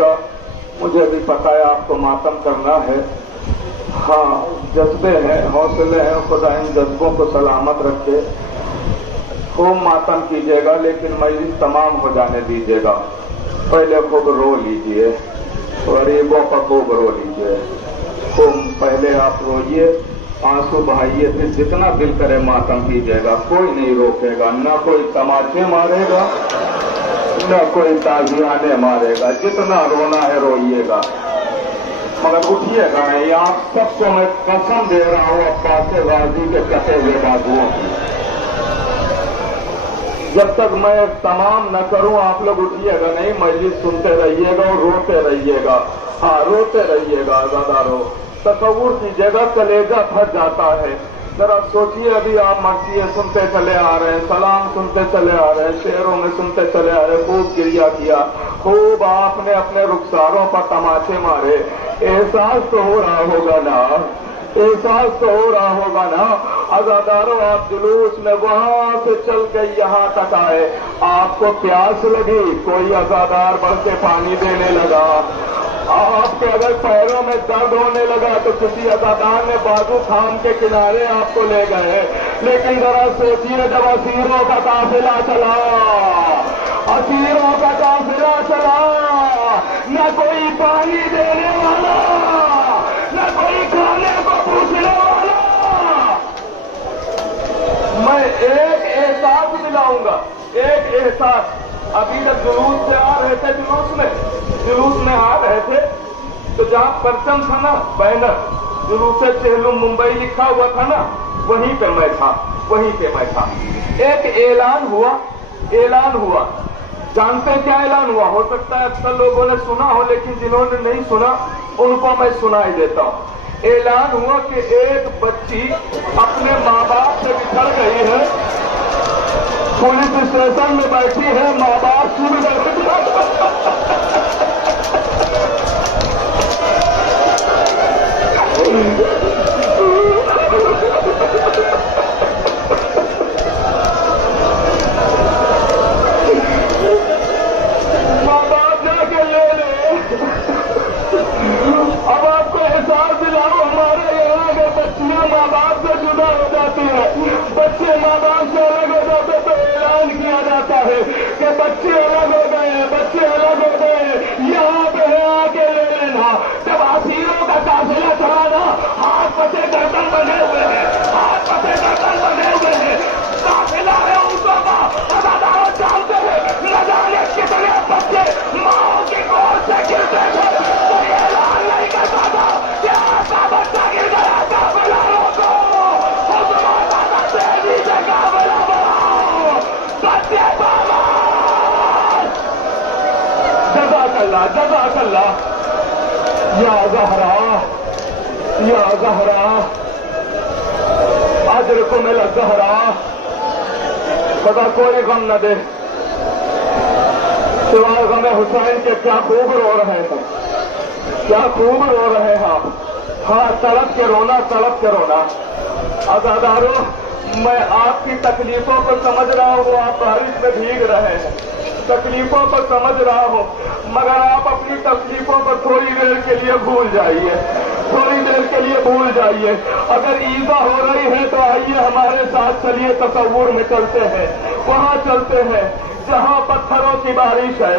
रोइएगा, मुझे भी पता है आपको मातम करना है। हाँ, जज्बे हैं, हौसले हैं, खुदा इन जज्बों को सलामत रखे। खूब मातम कीजिएगा, लेकिन मजलिस तमाम हो जाने दीजिएगा। पहले खूब रो लीजिए, गरीबों का खूब रो लीजिए, खूब पहले आप रोइए, आंसू बहाइए, फिर जितना दिल करे मातम कीजिएगा। कोई नहीं रोकेगा, न कोई तमाचे मारेगा, न कोई ताजियाने मारेगा। जितना रोना है रोइएगा, मगर उठिएगा नहीं। आप सबको मैं कसम दे रहा हूँ अब्बास गाजी के कटे हुए बाजुओं की, जब तक मैं तमाम न करूं आप लोग उठिएगा नहीं। मजलिस सुनते रहिएगा और रोते रहिएगा। हाँ, रोते रहिएगा। आजादारो तसव्वुर कीजिएगा, कलेजा फट जाता है। जरा सोचिए, अभी आप मर्सिए सुनते चले आ रहे हैं, सलाम सुनते चले आ रहे हैं, शेरों में सुनते चले आ रहे हैं, खूब गिरिया किया, खूब आपने अपने रुखसारों पर तमाचे मारे। एहसास तो हो रहा होगा ना, एहसास तो हो रहा होगा ना। आजादारों, आप जुलूस में वहां से चल के यहाँ तक आए, आपको प्यास लगी, कोई आजादार बढ़ के पानी देने लगा। आपके अगर पैरों में दर्द होने लगा तो किसी अजादार ने बाजू थाम के किनारे आपको ले गए। लेकिन जरा सोचिए, जब असीरों का काफिला चला, असीरों का काफिला चला, न कोई पानी देने वाला, न कोई खाने को पूछने वाला। मैं एक एहसास दिलाऊंगा, एक एहसास। अभी जब जुलूस से आ रहे थे, जुलूस में आ रहे थे, तो जहां परचम था ना, बैनर, जुलूस से चेहलुम मुंबई लिखा हुआ था ना, वहीं पे मैं था, वहीं पे मैं था। एक ऐलान हुआ। जानते हैं क्या ऐलान हुआ? हो सकता है अक्सर लोगों ने सुना हो, लेकिन जिन्होंने नहीं सुना उनको मैं सुनाई देता हूँ। ऐलान हुआ कि एक बच्ची अपने माँ बाप से बिछड़ गई है, पुलिस स्टेशन में बैठी है, माँ बाप सुन गए। माँ बाप जाके ले ले। अब आपको एहसास दिलाओ, हमारे यहाँ के बच्चियां माँ बाप से जुदा हो जाती है, बच्चे माँ बाप से अलग हो जाते, तो ऐलान किया जाता है कि बच्चे अलग हो गए हैं, बच्चे अलग हो गए हैं, यहाँ पे है, आके ले लेना। जब असीरों का काफिला चला ना, हाथ पसे गर्दन बने हुए हैं, हाथ पसे गर्दन बने हुए हैं, काफिला है उनको का। अदादारों जानते हैं, न जाने कितने बच्चे माओ की गोद से गिरते थे, कोई ऐलान नहीं करता था कि आपका बच्चा गिर गया, काफिला रोको, हुक्म दादा तेजी से काफिला बढ़ाओ, बच्चे बाबा। जज़ाकल्लाह, जज़ाकल्लाह। या ज़हरा, या ज़हरा, अजरकुम अल ज़हरा। खुदा कोई गम न दे सिवाय गम हुसैन के। क्या खूब रो रहे हैं, क्या खूब रो रहे हैं आप। हाँ, तड़प के रोना, तड़प के रोना। आजादारों, मैं आपकी तकलीफों को समझ रहा हूँ, आप बारिश में भीग रहे हैं, तकलीफों को समझ रहा हूँ, मगर आप अपनी तकलीफों को थोड़ी देर के लिए भूल जाइए, थोड़ी देर के लिए भूल जाइए। अगर ईजा हो रही है तो आइए हमारे साथ चलिए, तसव्वुर में चलते हैं, वहाँ चलते हैं जहाँ पत्थरों की बारिश है,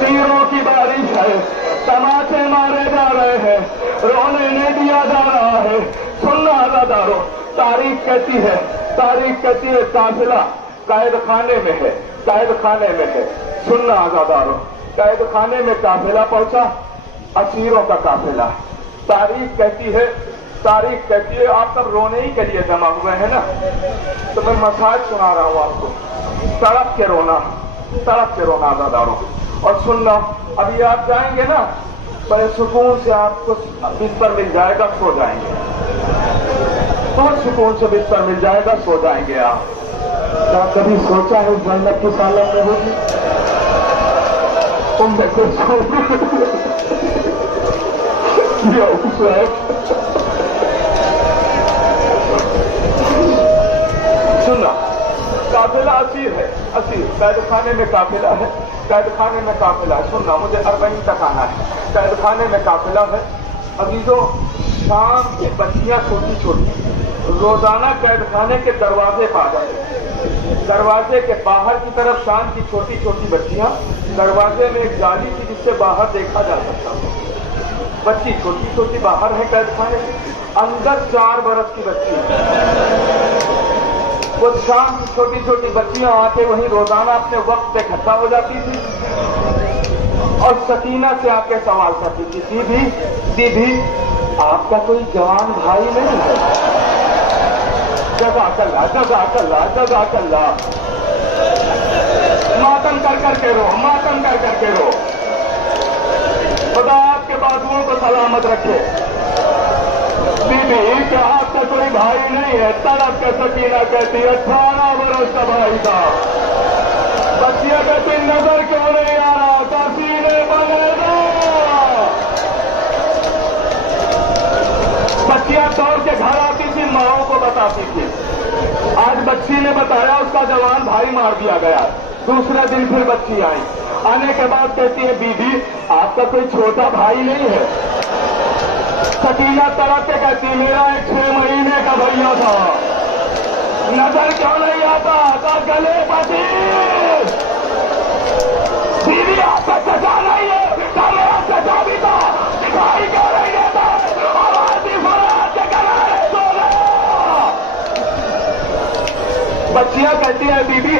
तीरों की बारिश है, तमाचे मारे जा रहे हैं, रोने नहीं दिया जा रहा है। सुनना आजादारों, तारीख कहती है, तारीख कहती है काफिला कैद खाने में है, कैद खाने में है। सुनना आजादारों, कैद खाने में काफिला पहुंचा, असीरों का काफिला। तारीख कहती है, तारीख कहती है, आप सब रोने ही के लिए जमा हुए हैं ना, तो मैं मसाज सुना रहा हूं आपको। तड़प के रोना, तड़प के रोना आजादारों। और सुनना, अभी आप जाएंगे ना, बड़े सुकून से आपको बिस्तर मिल जाएगा, सो जाएंगे, बहुत सुकून से बिस्तर मिल जाएगा, सो जाएंगे आप। क्या कभी सोचा है जन्नत की सालत में होगी? तुमने कुछ सुना, काफिला असीर है, असीर कैद खाने में काफिला है, कैद खाने में काफिला है। सुनना, मुझे 40 तक आना है। कैद खाने में काफिला है। अजीजों, शाम की बच्चियां छोटी छोटी रोजाना कैद खाने के दरवाजे पर आ जाती। दरवाजे के बाहर की तरफ शाम की छोटी छोटी बच्चियां, दरवाजे में एक जाली थी जिससे बाहर देखा जा सकता था। बच्ची छोटी छोटी बाहर है कैद खाने में, अंदर 4 बरस की बच्ची है। वो शाम की छोटी छोटी बच्चियां आके वहीं रोजाना अपने वक्त पे इकट्ठा हो जाती थी और सकीना से आके सवाल करती थी, दीदी दीदी आपका कोई जवान भाई नहीं है? जज़ाकल्लाह जज़ाकल्लाह जज़ाकल्लाह। मातम कर करके रो, मातम कर करके रो। खुदा आपके बाजुओं को सलामत रखे। बीबी क्या आपका कोई भाई नहीं है? तड़प के सकीना कहती है 18 बरस का भाई था। बच्चियां कहती नजर क्यों नहीं आ रहा था? सीने बनेगा। बच्चियां दौड़ के घर आती थी, माओं को बताती थी। आज बच्ची ने बताया उसका जवान भाई मार दिया गया। दूसरे दिन फिर बच्ची आई, आने के बाद कहती है बीबी आपका कोई छोटा भाई नहीं है? सकीना तड़प के कहती मेरा एक 6 महीने का भैया था। नजर क्यों नहीं आता? गले पति। बीवी आपका चचा नहीं है? मेरा चचा भी था। दिखाई क्यों नहीं देता? आवाज भी फराज के किनारे सो गया। बच्चियां कहती है बीबी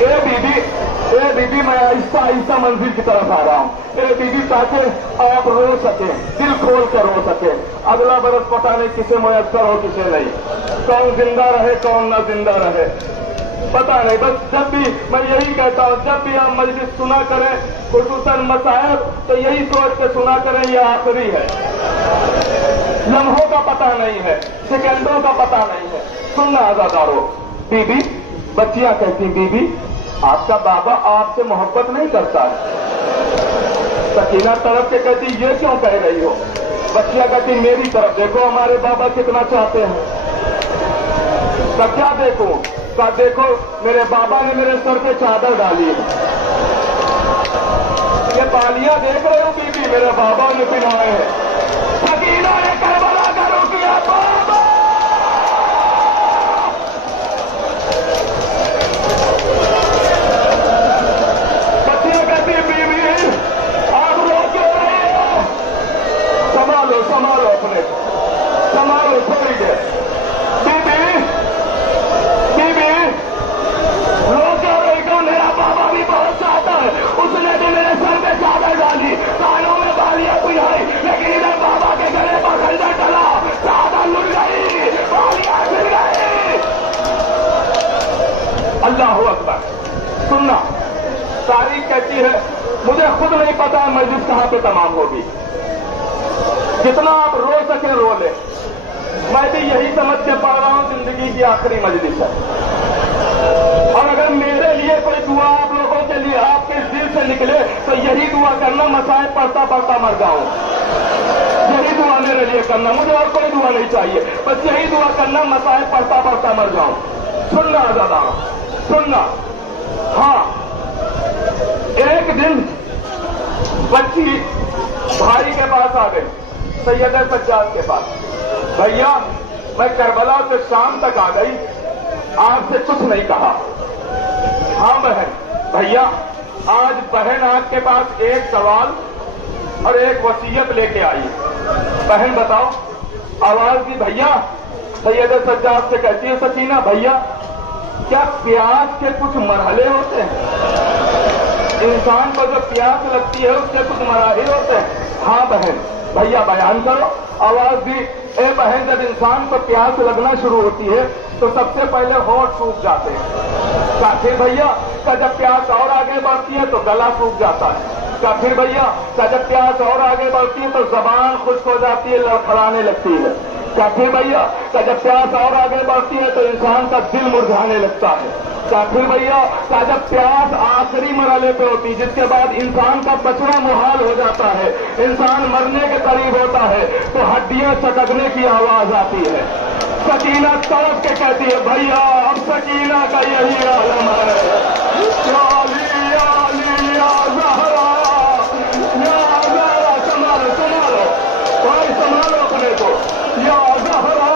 ए बीबी मैं आहिस्ता आहिस्ता मंजिल की तरफ आ रहा हूँ। ए बीबी ताकि आप रो सके, दिल खोल कर रो सके। अगला बरस पता नहीं किसे मुयस्सर हो किसे नहीं, कौन जिंदा रहे कौन न जिंदा रहे पता नहीं। बस जब भी मैं यही कहता हूँ, जब भी आप मजलिस सुना करें खुसूसन मसाइब, तो यही सोच के सुना करें ये आखिरी है। लम्हों का पता नहीं है, सेकंडों का पता नहीं है। सुनना आजादारो। बीबी, बच्चियां कहती बीबी आपका बाबा आपसे मोहब्बत नहीं करता है? सकीना तरफ के कहती ये क्यों कह रही हो? बच्चियां कहती मेरी तरफ देखो, हमारे बाबा कितना चाहते हैं। तो क्या देखो? का देखो मेरे बाबा ने मेरे सर पे चादर डाली है। ये बालियां देख रहे हो बीबी, मेरे बाबा ने पिलाए हैं। सकीना ने करबला का रुख किया, बाबा संभालो अपने, संभालो थोड़ी देर। बीबी रो क्या रही हो? मेरा बाबा भी बहुत चाहता है, उसने भी मेरे सर पे चादर डाली, कानों में बालियां पिलाई, लेकिन इधर बाबा के गले पर खंजर डला, चादर लुट गई, बालियां गिर गई। अल्लाहू अकबर। सुनना, तारीख कहती है मुझे खुद नहीं पता मस्जिद कहां पे तमाम होगी। जितना आप रो सके रो ले। मैं भी यही समझ के पढ़ रहा हूं जिंदगी की आखिरी मजलिस है। और अगर मेरे लिए कोई दुआ आप लोगों के लिए आपके दिल से निकले तो यही दुआ करना, मसाइब पढ़ता पढ़ता मर जाऊं। यही दुआ मेरे लिए करना, मुझे और कोई दुआ नहीं चाहिए, बस यही दुआ करना, मसाइब पढ़ता पढ़ता मर जाऊं। सुनना आजादा, सुनना। हाँ, एक दिन बच्ची भाई के पास आ गई, सैयद सज्जाद के पास। भैया मैं करबला से शाम तक आ गई, आपसे कुछ नहीं कहा। हाँ बहन। भैया आज बहन आपके पास एक सवाल और एक वसीयत लेके आई। बहन बताओ। आवाज दी भैया। सैयद सज्जाद से कहती है सकीना भैया क्या प्यास के कुछ मरहले होते हैं? इंसान को जो प्यास लगती है उसके कुछ मराहिल होते हैं? हाँ बहन। भैया बयान करो। आवाज दी। ए बहन, जब इंसान को प्यास लगना शुरू होती है तो सबसे पहले होठ सूख जाते हैं। क्या फिर भैया का जब प्यास और आगे बढ़ती है तो गला सूख जाता है। क्या फिर भैया का जब प्यास और आगे बढ़ती है तो जबान खुश्क हो जाती है, लड़खड़ाने लगती है। क्या फिर भैया का जब प्यास और आगे बढ़ती है तो इंसान का दिल मुरझाने लगता है। क्या फिर भैया का जब प्यास आखिरी मरहले पे होती है जिसके बाद इंसान का बचना मुहाल हो जाता है, इंसान मरने के करीब होता है, तो हड्डियां चटकने की आवाज आती है। सकीना तड़प के कहती है भैया अब सकीना का यही आलम है। या अली या अली या ज़हरा या ज़हरा, संभालो संभालो भाई, संभालो अपने को। या ज़हरा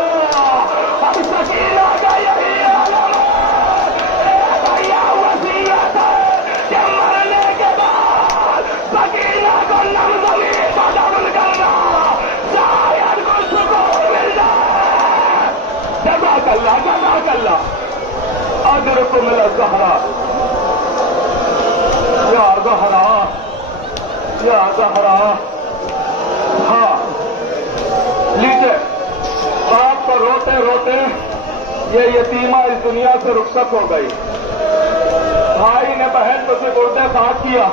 अब सकीना का यही आलम है। भैया वसीयत है कि मरने के बाद सकीना को नम ज़मीन पर दफन करना, शायद कुछ सुकून मिल जाए। जज़ाकल्लाह जज़ाकल्लाह अजरकुम मिन ज़हरा। या ज़हरा या ज़हरा। हाँ लीजिए, आपको रोते रोते ये यतीमा इस दुनिया से रुखसत हो गई। भाई ने बहन को सुपुर्दे खाक किया।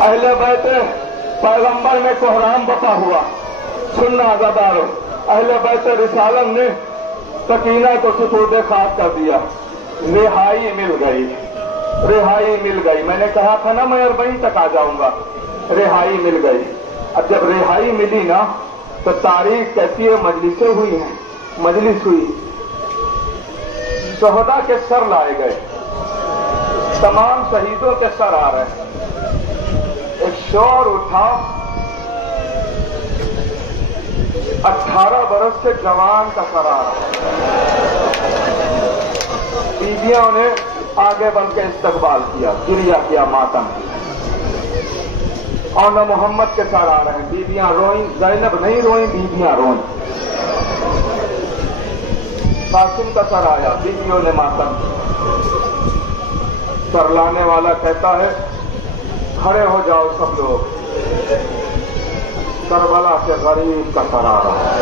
अहले बैत पैगंबर में कोहराम बपा हुआ। सुनना आज़ादारो, अहले बैत रिसालम ने सकीना को सुपुर्दे खाक कर दिया। रिहाई मिल गई, रिहाई मिल गई। मैंने कहा था ना मैं अरबईन तक आ जाऊंगा। रिहाई मिल गई। अब जब रिहाई मिली ना तो तारीख कहती है मजलिसें हुई हैं, मजलिस हुई, शहदा के सर लाए गए, तमाम शहीदों के सर आ रहे हैं। एक शोर उठा, 18 बरस से जवान का सर आ रहा। बीबियों ने आगे बढ़ के इस्तकबाल किया, गिरिया किया, मातम किया। और न मोहम्मद के सर आ रहे हैं। बीबियां रोई, ज़ैनब नहीं रोई, बीबियां रोई। कासिम का सर आया, बीबियों ने मातम किया। सर लाने वाला कहता है खड़े हो जाओ सब लोग, करबला से गरीब का सर आ रहा है।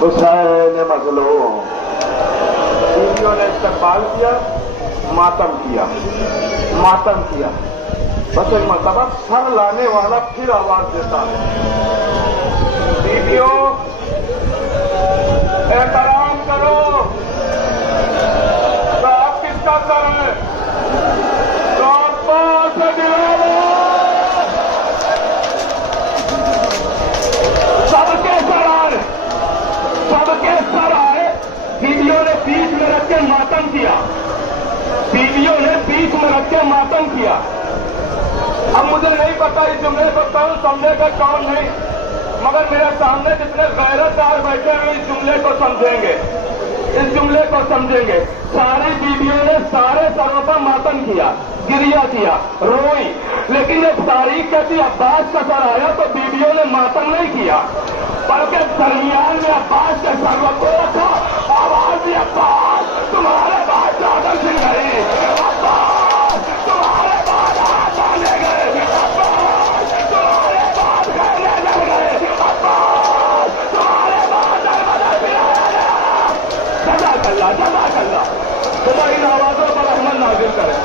हुसैन मज़लूम। बीवियों ने इस्तकबाल किया, मातम किया, मातम किया। बस एक मरतबा सर लाने वाला फिर आवाज देता है, बीवियों एहतराम करो। तो आप किसका सर है? तो आप से दिलाओ। सबके सर आए, सबके सर आए। बीवियों ने बीच में रख के मातम किया, बीवियों ने बीच में रख के मातम किया। अब मुझे नहीं पता इस जुमले को कौन समझेगा कौन नहीं, मगर मेरे सामने जितने गैरतदार बैठे हुए इस जुमले को समझेंगे, इस जुमले को समझेंगे। सारी बीवियों ने सारे सरों पर मातम किया, गिरिया किया, रोई। लेकिन जब तारीख कहती अब्बास का सर आया तो बीवियों ने मातम नहीं किया, बल्कि दरमियान में अब्बास के सर को रखा। आवाज दी अब्बास तुम्हारे बाद चादर सिल गई, अब्बास तुम्हारे बाद हाथ आने गए, अब्बास तुम्हारे बाद कहने लग गए, अब्बास तुम्हारे बाद दरवाजा पिलाया गया। जज़ाकल्लाह जज़ाकल्लाह। तुम्हारी आवाजों पर रहमत नाज़िल करे,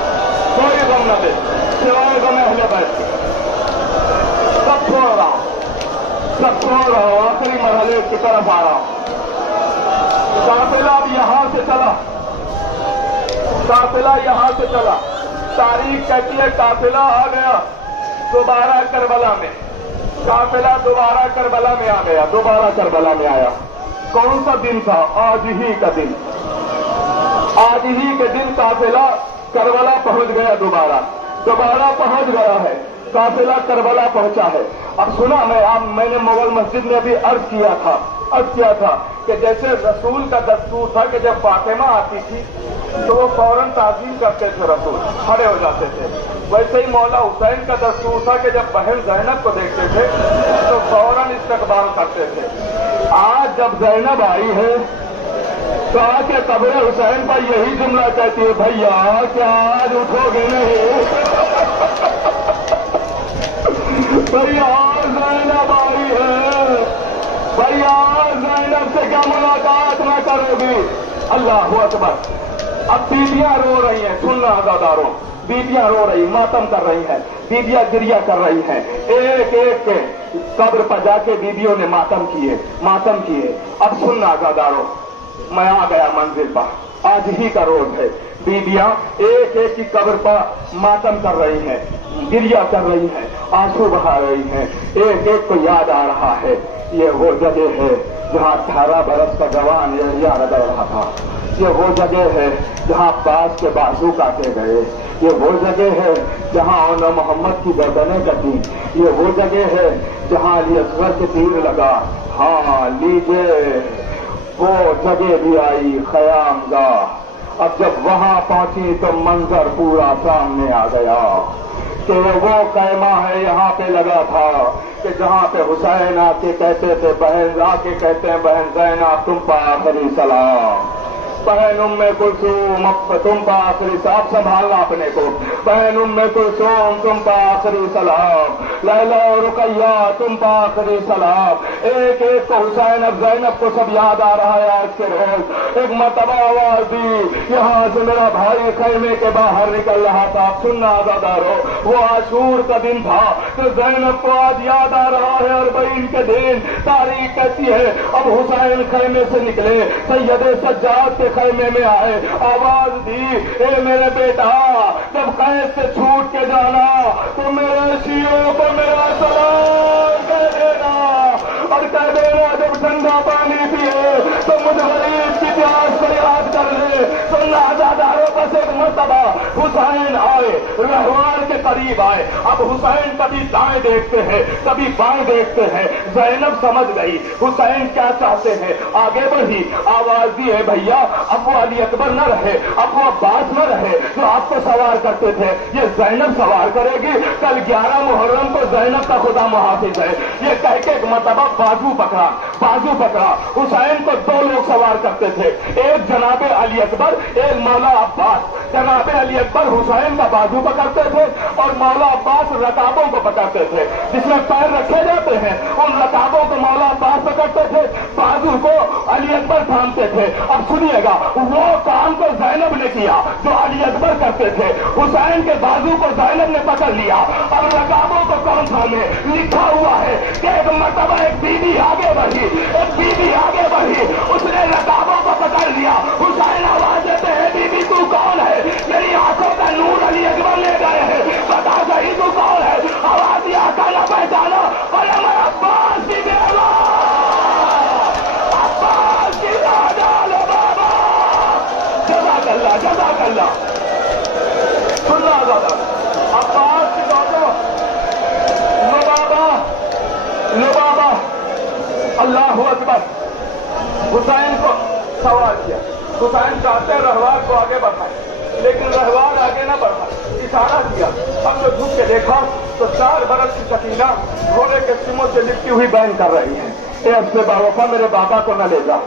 कोई गम न दे सिवाय गम अहले बैत के। सब छोड़ रहा हूं, सब छोड़ रहा हूं, आखिरी मरहले की तरफ आ रहा हूं। काफिला अब यहां से चला, काफिला यहां से चला। तारीख कहती है काफिला आ गया दोबारा करबला में, काफिला दोबारा करबला में आ गया, दोबारा करबला में आया। कौन सा दिन था? आज ही का दिन, आज ही के दिन काफिला करबला पहुंच गया, दोबारा दोबारा पहुंच गया है, काफिला करबला पहुंचा है। अब सुना मैंने मुगल मस्जिद में भी अर्ज किया था कि जैसे रसूल का दस्तूर था कि जब फातिमा आती थी तो वो फौरन ताज़ीम करते थे, रसूल खड़े हो जाते थे। वैसे ही मौला हुसैन का दस्तूर था कि जब बहन ज़ैनब को देखते थे तो फौरन इस्तकबाल करते थे। आज जब ज़ैनब आई है तो आके कब्र हुसैन पर यही जुमला कहती है, भैया क्या आज उठोगे नहीं? भैया ज़ैनब आई है, भैया ज़ैनब से क्या मुलाकात न करोगी? अल्लाहु अकबर। अब बीबियां रो रही हैं, सुनना आज़ादारों, बीबियां रो रही, मातम कर रही हैं, बीबियां गिरिया कर रही हैं। एक एक के कब्र पर जाके बीबियों ने मातम किए, मातम किए। अब सुनना आज़ादारों, मैं आ गया मंजिल पर, आज ही का रोज है। बीबियां एक एक की कब्र पर मातम कर रही हैं। گریا کر رہی ہیں، آنسو بہا رہی ہیں، ایک ایک کو یاد آ رہا ہے یہ وہ جگہ ہے جہاں 18 برس کا جوان یحییٰ رگڑ رہا تھا، یہ وہ جگہ ہے جہاں عباس کے بازو کاٹے گئے، یہ وہ جگہ ہے جہاں اونا محمد کی گردنیں کٹی، یہ وہ جگہ ہے جہاں علی اصغر کے تیر لگا۔ ہاں لیجیے وہ جگہ بھی آئی خیام گاہ، اب جب وہاں پہنچی تو منظر پورا سامنے آ گیا کہ وہ خیمہ ہے یہاں پہ لگا تھا کہ جہاں پہ حسین آ کے کہتے تھے، بہن آ کے کہتے ہیں بہن زینب تم پر آخری سلام، بہن ام کلثوم تم پر آخری سلام، سنبھالنا اپنے کو، بہن ام کلثوم تم پر آخری سلام، لیلا اور رقیہ تم پر آخری سلام۔ ایک ایک کو حسین اب زینب کو سب یاد آ رہا ہے آج کے روز۔ ایک مرتبہ آواز دی، یہاں سے میرا بھائی خیمے کے باہر نکل رہا تھا، سننا آزادارو، وہ عاشور کا دن تھا تو زینب کو آج یاد آ رہا ہے 40 کے دن، تاریخ کہتی ہے اب حسین خیمے سے نکلے، سید سجاد کے خیمے میں آئے، آواز دی اے میرے بیٹا جب قید سے چھوٹ کے جانا تو میرے شیعوں کو میرا سلام کہہ دینا، اور کہہ دینا جب ٹھنڈا پانی پیے تو مجھ غریب کی پیاس کو یاد کر لے۔ سننا آزاداروں بس ایک مرتبہ حسین آئے، رہوار کے قریب آئے، اب حسین کبھی دائیں دیکھتے ہیں کبھی بائیں دیکھتے ہیں، زینب سمجھ گئی حسین کیا چاہتے ہیں، آگے بڑھی، آواز دی ہے بھیا اب وہ علی اکبر نہ رہے، اب وہ عباس نہ رہے جو آپ کو سوار کرتے تھے، یہ زینب سوار کرے گی، کل 11 محرم کو زینب کا خدا محافظ ہے، یہ کہہ کے ایک مرتبہ بازو پکڑا، بازو پکڑا، حسین کو 2 لوگ سوار کرتے تھے، ایک جناب علی اکبر ایک مولا عباس، جناب علی اکبر حسین کا بازو پکڑتے تھے اور مولا عباس رکابوں کو پکڑتے تھے، جس میں پیر رکھے جاتے ہیں ان رکابوں کو مولا عباس پکڑتے تھے، بازو کو علی اکبر تھامتے تھے۔ اب سنیے گا وہ کام کو زینب نے کیا جو علی اکبر کرتے تھے، حسین کے بازو کو زینب نے پکڑ لیا اور رکابوں کو کون تھامے، لکھا ہوا ہے کہ ایک مرتبہ ایک بی بی آگے بڑھی، ایک بی بی آگے بڑھی، اس نے رکابوں کو پکڑ لیا، حسین آواز دیتے ہیں بی بی تو کون ہے، میری آنکھوں کا نور علی اکبر لے گئے ہیں، بتا صحیح تو کون ہے، آواز دیا آقا نہ پہچانا، بولے میں عباس کی بیوہ، عباس کی دادال بابا، جزاک اللہ جزاک اللہ۔ سننا زیادہ عباس کی دادو لبابا، اللہ اکبر، حسین کو سوال کیا، حسین چاہتے رہوار کو آگے بڑھائے لیکن رہوار آگے نہ بڑھا، اشارہ کیا، ہم نے جھک کے دیکھا تو 4 برس کی سکینہ گھوڑے کے سموں سے لپٹی ہوئی بین کر رہی ہے، اے اب سے باوفا میرے بابا کو نہ لے جا،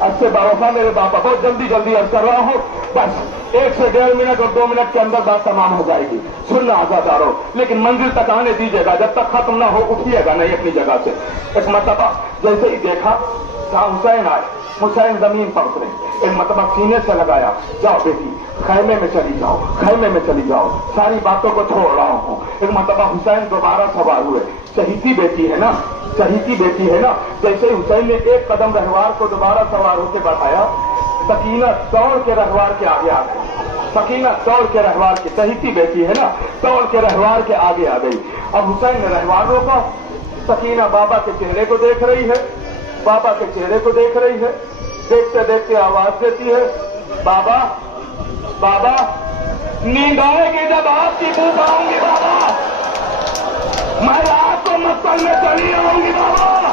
اب سے باوفا میرے بابا، بہت جلدی عرض کر رہا ہوں، بس 1 سے 1.5 منٹ اور 2 منٹ کے اندر بات تمام ہو جائے گی، سننا آزادارو، لیکن منزل تک آنے دیجیے گا، جب تک ختم نہ ہو اٹھیے گا نہیں اپنی جگہ سے۔ ایک مرتبہ جیسے ہی دیکھا جہاں حسین آئے، حسین زمین پر اترے، ایک مرتبہ سینے سے لگایا، جاؤ بیٹی خیمے میں چلی جاؤ، خیمے میں چلی جاؤ، ساری باتوں کو چھوڑ رہا ہوں۔ ایک مرتبہ حسین دوبارہ سوار ہوئے، چہیتی بیٹی ہے نا، چہیتی بیٹی ہے نا، جیسے حسین نے ایک قدم رہوار کو دوبارہ سوار ہو کے بڑھایا، سکینہ دوڑ کے رہوار کے آگے آ گئی، سکینہ دوڑ کے رہوار کے، چہیتی بیٹی ہے نا، دوڑ کے رہوار کے آگے آ گئی۔ اب حسین نے رہوار روکا، سکینہ بابا کے چہرے کو دیکھ رہی ہے، بابا کے چہرے کو دیکھ رہی ہے، دیکھتے دیکھتے آواز دیتی ہے، بابا بابا نیند آئے گی جب آپ کی بو پاؤں گی بابا، میں رات کو مستل میں چلی آؤں گی بابا،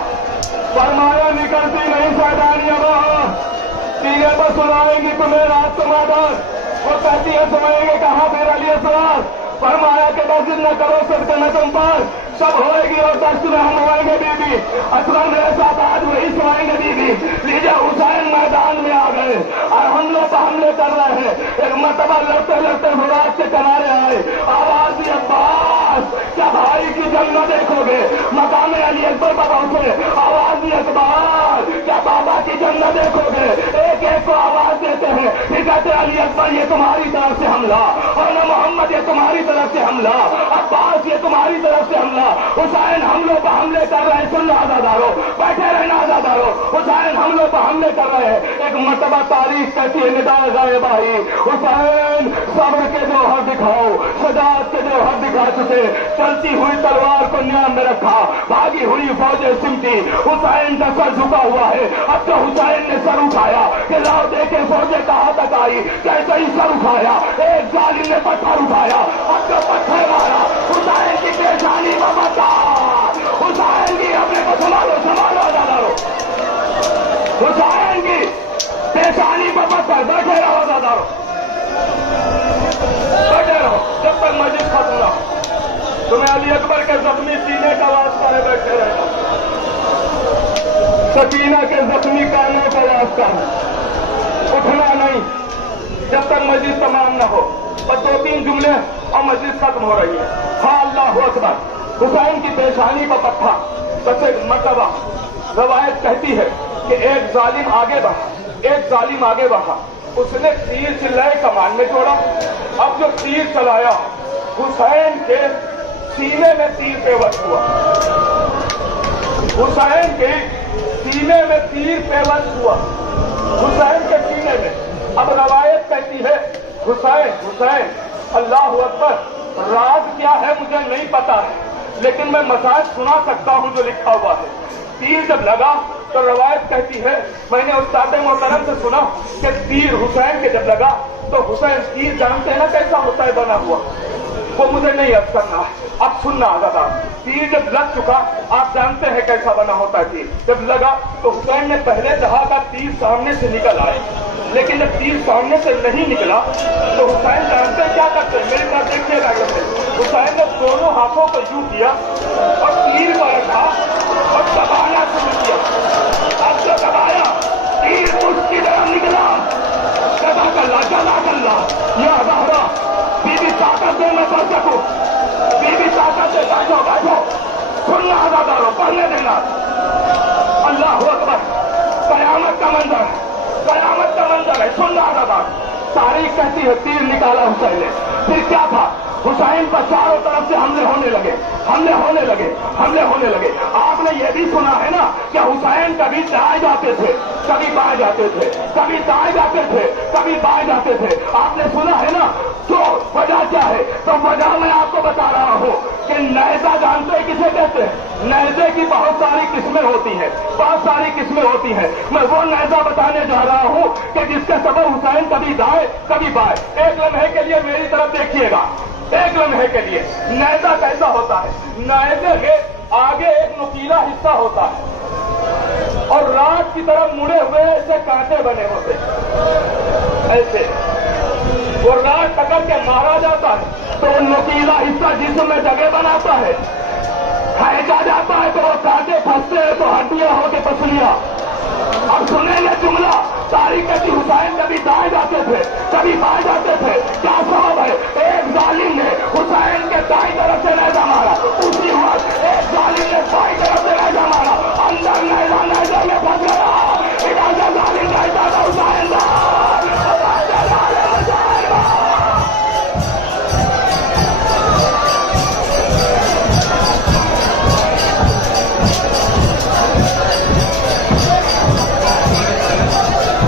فرمایا نکلتی نہیں سیدانیہ وہاں، سینے پر سنائیں گی تمہیں رات کو مادر، وہ کہتی ہے سنائیں گے کہاں پھر علی اسرار، فرمایا کہ بس نہ کرو صدقہ نہ تم پر، سب ہوئے گی اور دست میں ہم ہوئیں گے بی بی، اصغر میرے ساتھ آج وہی سنائیں گے بی بی۔ لیجیے حسین میدان میں آ گئے اور حملے پر حملے کر رہے ہیں، ایک مرتبہ لڑتے لڑتے فرات کے کنارے آئے، آواز دی عباس کیا بھائی کی جنگ نہ دیکھو گے، مقام علی اکبر پر پہنچے، آواز دی اکبر کیا بابا کی جنگ نہ دیکھو گے، ایک ایک کو آواز دیتے ہیں، پھر کہتے علی اکبر یہ تمہاری طرف سے حملہ، اور نہ محمد یہ تمہاری طرف سے حملہ، عباس یہ تمہاری طرف سے حملہ، حسین حملوں پر حملے کر رہے ہیں، سننا آزادارو، بیٹھے رہنا آزادارو، हुसैन हमले पर हमले कर रहे हैं। एक मर्तबा तारीख कहती है निदा जाए भाई हुसैन सब्र के जो हद दिखाओ, सजात के जो हद दिखा चुके, चलती हुई तलवार को न्याम में रखा, भागी हुई फौजें सिमटी, हुसैन का सर झुका हुआ है। अब तो हुसैन ने सर उठाया कि लाओ देखे फौजें कहां तक आई, कैसे ही सर उठाया, एक जालिम ने पत्थर उठाया, अब तो पत्थर मारा, हुसैन की पेशानी में बता, हुसैन की अपने को संभालो संभालो दादारो, हुसैन की पेशानी पर पत्थर, बैठे रहो दादारो, बैठे रहो जब तक मस्जिद खत्म ना हो। तुम्हें अली अकबर के जख्मी सीने का वास्ता है, बैठे रहना, सकीना के जख्मी कानों का वास्ता है, उठना नहीं जब तक मस्जिद तमाम न हो। बस 2-3 जुमले और मस्जिद खत्म हो रही है। हाँ अल्लाह अकबर। हुसैन की पेशानी पर पत्थर। बस एक मर्तबा रवायत कहती है कि एक जालिम आगे बढ़ा, एक जालिम आगे बढ़ा, उसने तीर चिल्लाए कमान में जोड़ा। अब जो तीर चलाया हुसैन के सीने में तीर पेवस्त हुआ, हुसैन के सीने में तीर पेवस्त हुआ, हुसैन के सीने में। अब रवायत कहती है हुसैन हुसैन अल्लाह अकबर, राज क्या है मुझे नहीं पता है, लेकिन मैं मसाज सुना सकता हूं जो लिखा हुआ है। तीर जब लगा तो रवायत कहती है मैंने उस्ताद मोहतरम से सुना कि तीर हुसैन के जब लगा तो हुसैन, तीर जानते हैं ना कैसा होता है बना हुआ, वो मुझे नहीं अब करना है। अब सुनना आगा, तीर जब लग चुका आप जानते हैं कैसा बना होता है तीर। जब लगा तो हुसैन ने पहले कहा का तीर सामने से निकल आए, लेकिन जब तीर सामने से नहीं निकला तो हुसैन जानते हैं क्या करते हैं, मेरे साथ देखिएगा। हुसैन ने दोनों हाथों को यूं किया और तीर को रखा और दबाना शुरू किया। अब जो दबाया तीर उसकी तरफ निकला, या बहरा बीबी ताकत दे मैं पढ़ सकूं, बीबी ताकत दे, बैठो बैठो, सुनना आजादारो, पढ़ने देना। अल्लाह अकबर, कयामत का मंजर है, कयामत का मंजर है, सुनना आजादार। तारीख कहती है तीर निकाला हुसैन ने, फिर क्या था, हुसैन पर चारों तरफ से हमले होने लगे, हमले होने लगे, हमले होने लगे। आपने ये भी सुना है ना कि हुसैन कभी दाएं जाते थे, कभी बाएं जाते थे, कभी दाएं जाते थे, कभी बाएं जाते थे, आपने सुना है ना। तो वजह क्या है, तो वजह मैं आपको बता रहा हूँ कि नैजा जानते किसे कहते हैं, नैजे की बहुत सारी किस्में होती हैं, बहुत सारी किस्में होती हैं। मैं वो नैजा बताने जा रहा हूँ कि जिसके सबब हुसैन कभी दाएं कभी बाएं। एक लम्हे के लिए मेरी तरफ देखिएगा, एक लम्हे के लिए। नैजा कैसा होता है, नैजे में आगे एक नुकीला हिस्सा होता है और रात की तरफ मुड़े हुए ऐसे कांटे बने होते हैं, ऐसे वो रात पकड़ के मारा जाता है तो नुकीला हिस्सा जिसमें जगह बनाता है, खींचा जाता है तो वो कांटे फंसते हैं तो हड्डियां होके पसलियां। अब सुनेंगे जुमला, तारीख की हुसैन कभी दाएं जाते थे, कभी बाएं जाते थे। क्या सबब है, एक जालिम ने हुसैन के दाईं तरफ से नैजा मारा, उसी वक्त एक जालिम ने बाईं